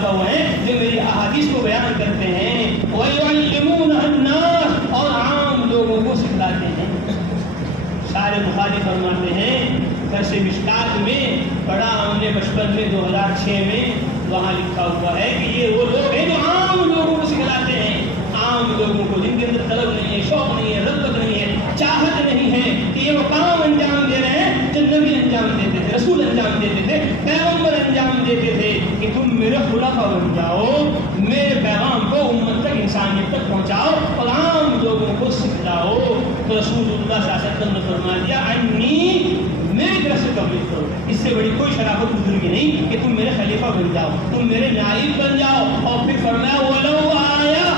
خلفاء وہ ہیں جو میری احادیث کو بیان کرتے ہیں، وَيُعَلِّمُونَ النَّاسَ اور عام لوگوں کو سکھلاتے ہیں۔ شاعر بخاری فرماتے ہیں درس مشکات میں پڑھا ہم نے بچپن میں 2006 میں، وہاں لکھا ہوا ہے کہ یہ وہ لوگ ہیں جو عام لوگوں کو سکھلاتے ہیں، عام لوگوں کو جن کے اندر طلب نہیں ہے، شوق نہیں ہے، رغبت نہیں ہے، چاہت نہیں ہے کہ یہ وہ کام انجام دے رہے ہیں جو نبی انجام دیتے تھے، رسول انجام دیتے تھے، پیغمبر انجام دیتے تھے کہ تم میرے خلفاء بن جاؤ، میرے پیغام کو امت تک، انسانیت تک پہنچاؤ اور عام لوگوں کو سکھلاؤ۔ تو رسول اللہ صلی اللہ علیہ وسلم نے فرما دیا انی، میری طرف سے تبلیغ کرو، اس سے بڑی کوئی شرافت بزرگی نہیں کہ تم میرے خلیفہ بن جاؤ، تم میرے نائب بن جاؤ۔ اور پھر فرمایا وَلَوْ آیا،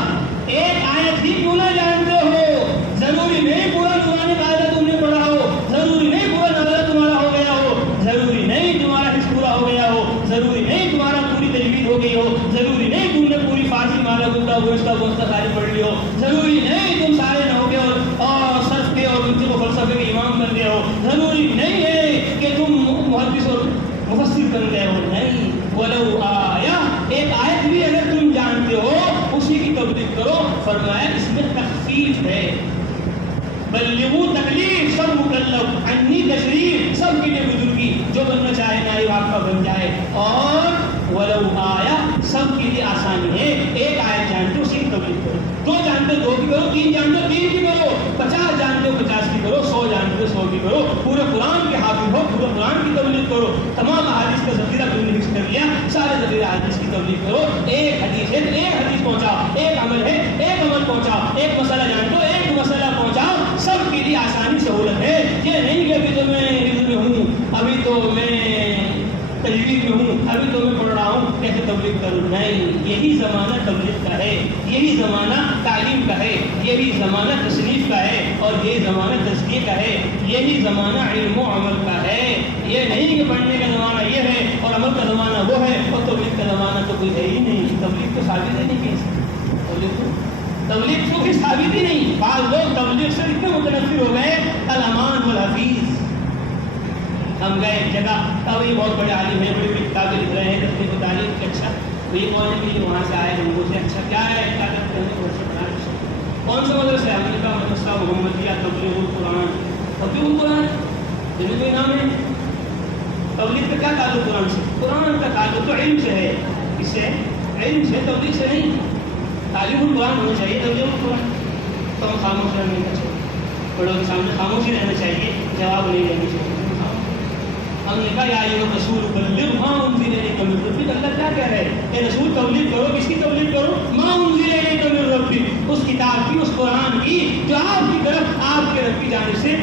ایک آیت ہی کیوں نہ جانتے ہو، ضروری نہیں پورا قرآن قاعدہ تم نے پڑھا ہو، ضروری نہیں پورا نظر تمہارا ہو گیا ہو، ضروری نہیں تمہارا حفظ پورا ہو گیا ہو، ضروری نہیں تمہارا پوری تجوید ہو گئی ہو، ضروری نہیں تم نے پوری فارسی مالا گفتہ گوشتہ گوشتہ ساری پڑھ لی ہو، ضروری نہیں تم سارے نحو کے اور صرف کے اور منطق و فلسفے کے امام بن گئے ہو، ضروری نہیں ہے کہ تم محدث اور مفسر بن گئے ہو، نہیں۔ وَلَوْ آیا، ایک آیت بھی اگر تم جانتے ہو اسی کی تبلیغ کرو۔ فرمایا اس میں تخفیف ہے، بلغوا تکلیف سب مکلف، عنی تشریف سب کے لیے بزرگی، جو بننا چاہے نائب آپ کا بن جائے، اور ولو آیا سب کے لیے آسانی ہے۔ ایک آیت جانتے ہو اسی کی تبلیغ کرو، دو جانتے ہو دو کی کرو، تین جانتے ہو تین کی کرو، 50 جانتے ہو 50 کی کرو، 100 جانتے ہو 100 کی کرو، پورے قرآن کے حافظ ہو پورے قرآن کی تبلیغ کرو، تمام احادیث کا ذخیرہ تم نے مکس کر لیا، سارے ذخیرہ حدیث کی تبلیغ کرو۔ ایک حدیث ہے تو ایک حدیث پہنچاؤ، ایک عمل ہے ایک عمل پہنچاؤ، ایک مسئلہ جانتے ہو ایک مسئلہ پہنچاؤ، سب کے لیے آسانی سہولت ہے۔ یہ نہیں کہ ابھی تو میں حفظ میں ہوں، ابھی تو میں تجوید میں ہوں، ابھی تو میں پڑھ رہا ہوں، کیسے تبلیغ کروں؟ نہیں، یہی زمانہ تبلیغ کا ہے، یہی زمانہ تعلیم کا ہے، یہی زمانہ تصنیف کا ہے، اور یہی زمانہ تزکیے کا ہے، یہی زمانہ علم و عمل کا ہے۔ یہ نہیں کہ پڑھنے کا زمانہ یہ ہے اور عمل کا زمانہ وہ ہے اور تبلیغ کا زمانہ تو کوئی ہے ہی نہیں۔ تبلیغ تو ثابت ہی نہیں کی، تبلیغ تو کوئی ثابت ہی نہیں۔ بعض لوگ تبلیغ سے اتنے متنفر ہو گئے، الامان والحفیظ۔ ہم گئے ایک جگہ، اب یہ بہت بڑے عالم ہیں، بڑی بڑی کتابیں لکھ رہے ہیں تفسیر و تعلیم کی، اچھا یہ کون ہے کہ وہاں سے آئے لوگوں سے، اچھا کیا ہے کیا کرتے ہیں، کون سا مدرسہ ہے؟ ہم نے کہا مدرسہ محمدیہ تبلیغ القرآن۔ تبلیغ القرآن جنہیں کوئی نام ہے؟ تبلیغ کا کیا تعلق قرآن سے؟ قرآن کا تعلق تو علم سے ہے، اس سے علم سے، تبلیغ سے نہیں۔ تعلیم القرآن ہونا چاہیے، تبلیغ القرآن تو ہم خاموش رہنے کا چاہیے، بڑوں کے سامنے خاموش ہی رہنا چاہیے، جواب نہیں دینا چاہیے۔ ہم نے کہا یا ایھا رسول بلغ ما انزل الیک من ربک، اللہ کیا کہہ رہے ہیں؟ اے رسول تبلیغ کرو، کس کی تبلیغ کرو؟ ما انزل الیک من ربک، اس کتاب کی، اس قرآن کی جو آپ کی طرف آپ کے رب کی جانب سے